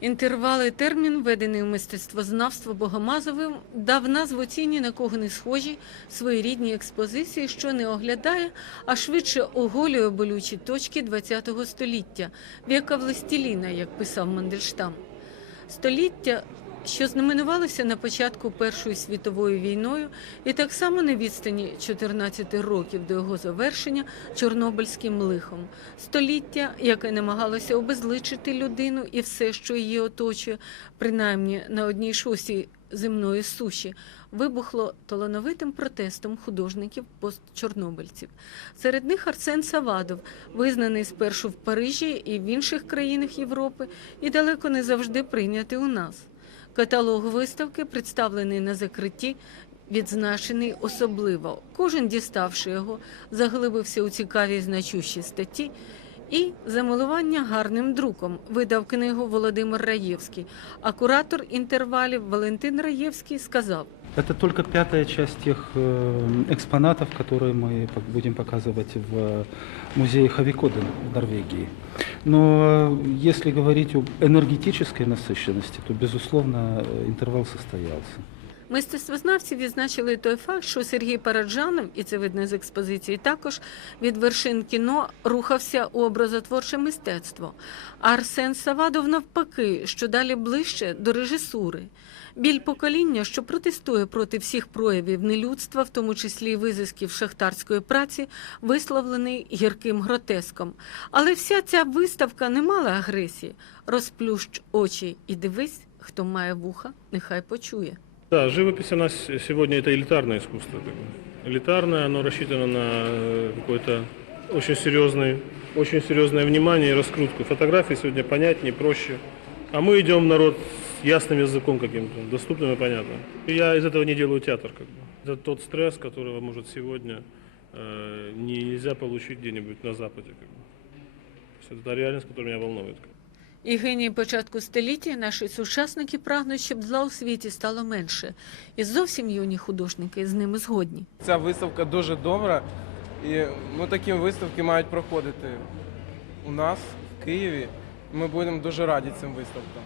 Інтервали термін, введений у мистецтвознавство Богомазовим, дав назву ціні на кого не схожі своєрідній експозиції, що не оглядає, а швидше оголює болючі точки ХХ століття, віка властіліна, як писав Мандельштам. Століття, що знаменувалося на початку Першої світової війною, і так само на відстані 14 років до його завершення Чорнобильським лихом. Століття, яке намагалося обезличити людину і все, що її оточує, принаймні на одній шосі земної суші, вибухло талановитим протестом художників постчорнобильців. Серед них Арсен Савадов, визнаний спершу в Парижі і в інших країнах Європи, і далеко не завжди прийнятий у нас. Каталог виставки, представлений на закритті, відзначений особливо. Кожен, діставши його, заглибився у цікаві значущі статті і замилування гарним друком видав книгу Володимир Раєвський. А куратор інтервалів Валентин Раєвський сказав: Это только пятая часть тех э, экспонатов, которые мы пок- будем показывать в музее Хавикоды в Норвегии. Но э, если говорить об энергетической насыщенности, то, безусловно, э, интервал состоялся. Мистецтвознавці відзначили той факт, що Сергій Параджанов, і це видно з експозиції, також від вершин кіно рухався у образотворче мистецтво. А Арсен Савадов навпаки, що далі ближче до режисури. Біль покоління, що протестує проти всіх проявів нелюдства, в тому числі й визисків шахтарської праці, висловлений гірким гротеском. Але вся ця виставка не мала агресії. Розплющ очі і дивись, хто має вуха, нехай почує. Да, живопись у нас сегодня это элитарное искусство. Элитарное, оно рассчитано на э, какое-то очень серьезное, очень серьезное внимание и раскрутку. Фотографии сегодня понятнее, проще. А мы идем народ с ясным языком каким-то, доступным и понятным. И я из этого не делаю театр. Как бы. Это тот стресс, которого может сегодня э, нельзя получить где-нибудь на Западе. Как бы. То есть это та реальность, которая меня волнует. как бы. І генії початку століття наші сучасники прагнуть, щоб зла у світі стало менше. І зовсім юні художники з ними згодні. Ця виставка дуже добра, і ну, такі виставки мають проходити у нас в Києві. Ми будемо дуже раді цим виставкам.